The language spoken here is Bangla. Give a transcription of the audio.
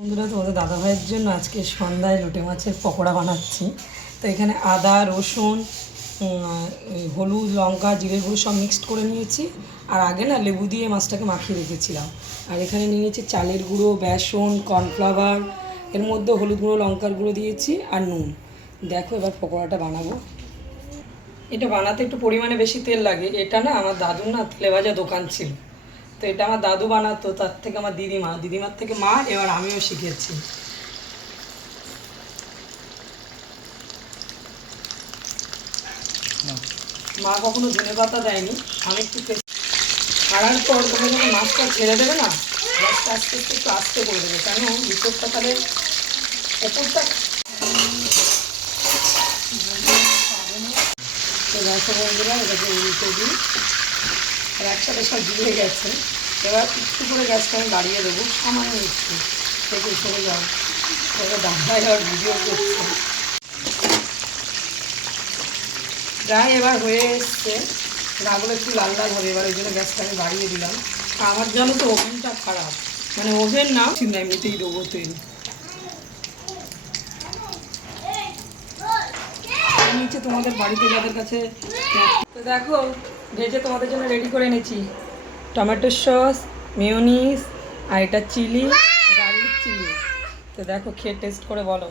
বন্ধুরা, তোমাদের দাদাভাইয়ের জন্য আজকে সন্ধ্যায় লোটে মাছের পকোড়া বানাচ্ছি। তো এখানে আদা, রসুন, হলুদ, লঙ্কা, জিরে গুঁড়ো সব মিক্সড করে নিয়েছি। আর আগে না লেবু দিয়ে মাছটাকে মাখিয়ে রেখেছিলাম। আর এখানে নিয়ে নিয়েছি চালের গুঁড়ো, বেসন, কর্নফ্লাওয়ার, এর মধ্যে হলুদ গুঁড়ো, লঙ্কার গুঁড়ো দিয়েছি আর নুন। দেখো এবার পকোড়াটা বানাবো। এটা বানাতে একটু পরিমাণে বেশি তেল লাগে। এটা না আমার দাদুর না তেলে ভাজা দোকান ছিল, তো এটা আমার দাদু বানাতো, তার থেকে আমার দিদিমার থেকে মা, এবার আমিও শিখেছি। মা কখনো ধনে পাতা দেয়নি, আমি একটু ছাড়ার পর তোমরা যখন মাছটা ছেড়ে দেবে না, গ্যাসটা আস্তে আস্তে একটু আস্তে করে দেবে, কেন ভিতরটা তাহলে ওপরটা। তো দেখো বন্ধুরা, এটাকে উল্টে দিই। আর একসাথে সব দিয়ে গেছে। এবার একটু করে গ্যাসটা আমি বাড়িয়ে দেবো, সামান্য একটু, থেকে সরে যাও। এবার দাদাই আর ভিডিও করছে। প্রায় এবার হয়ে এসছে, রাগুলো একটু লাল লাল হবে। এবার ওই জন্য গ্যাসটা আমি বাড়িয়ে দিলাম। আমার জন্য তো ওভেনটা খারাপ, মানে ওভেন না, এমনিতেই দেবো তেল নিচে তোমাদের বাড়িতে যাদের কাছে। তো দেখো, ভেজে তোমাদের জন্য রেডি করে এনেছি টমেটো সস, মেয়োনিজ, আর এটা চিলি, গার্লিক চিলি। তো দেখো খেয়ে টেস্ট করে বলো।